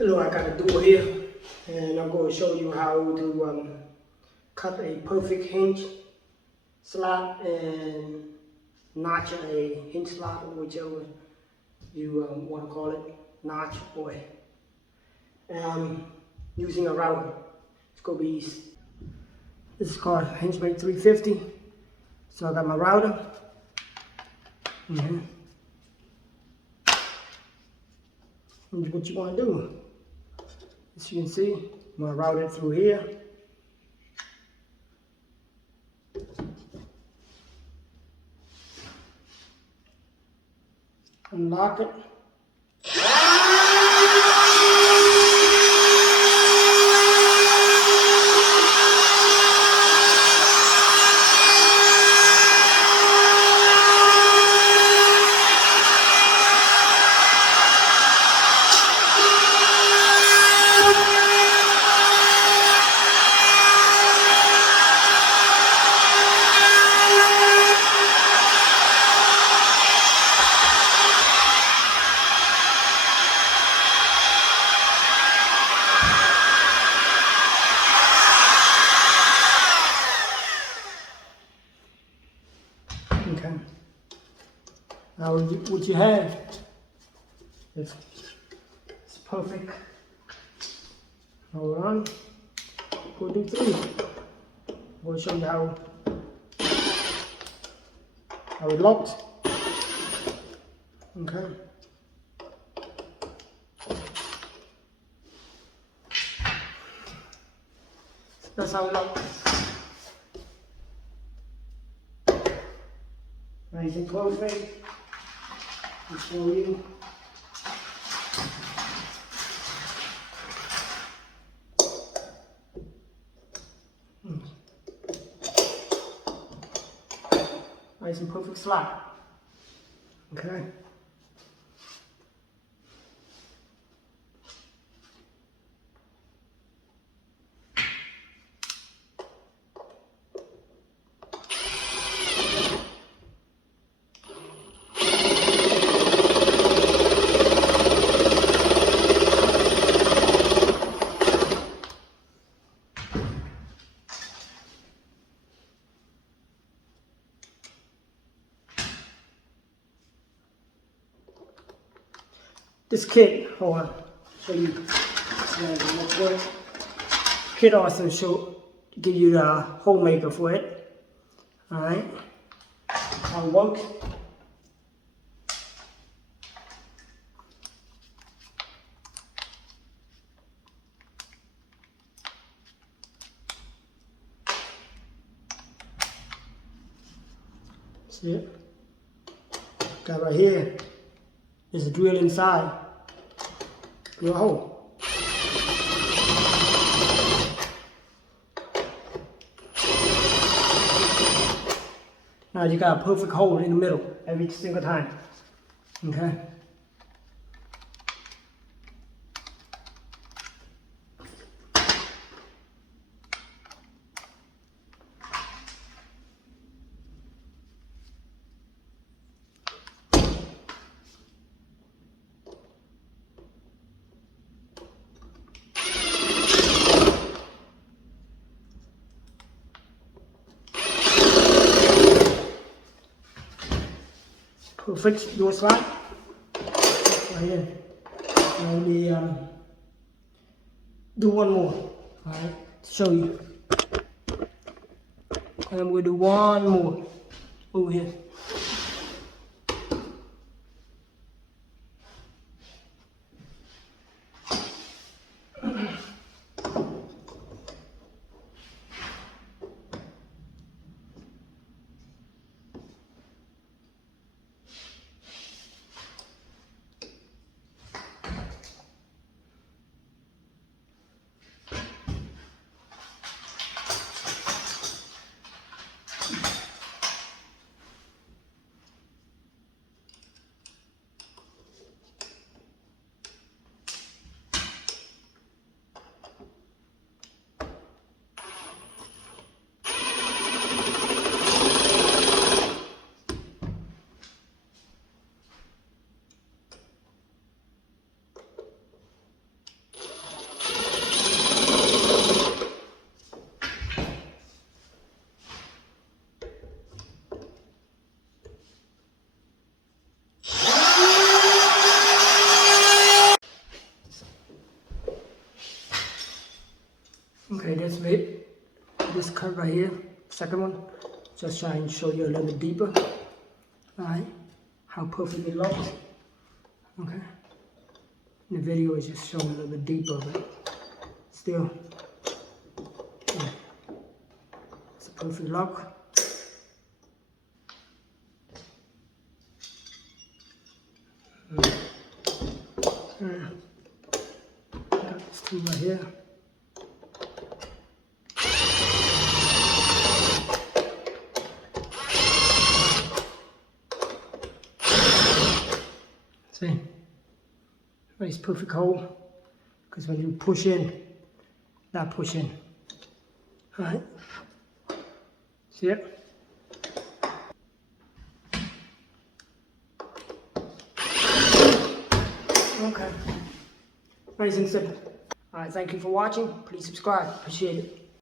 Hello, I got a door here, and I'm going to show you how to cut a perfect hinge slot and notch a hinge slot, or whichever you want to call it, notch or using a router. It's going to be, this is called HingeMate 350. So I got my router. And what you want to do, as you can see, I'm going to route it through here. Unlock it. Okay. Now what you have is it's perfect. Hold on. Go do 3. We'll show you how it locked. Okay. That's how it looks. Nice and perfect. I'll show you. Nice and perfect slot. Okay. This kit, hold on, show you. Kit also give you the hole maker for it. All right, how it works. See it? Got right here. There's a drill inside. Drill a hole. Now you got a perfect hole in the middle every single time. Okay? Perfect door slot right here. Now let me do one more. All right, to show you. And I'm going to do one more over here. Okay, that's it. This cut right here, second one. Just trying to show you a little bit deeper. Alright, how perfect it looks. Okay. The video is just showing a little bit deeper, but still, yeah. It's a perfect look. Got this tool right here. See, nice perfect hole, because when you push in, not push in. Alright, see it? Okay, nice and simple. Alright, thank you for watching. Please subscribe. Appreciate it.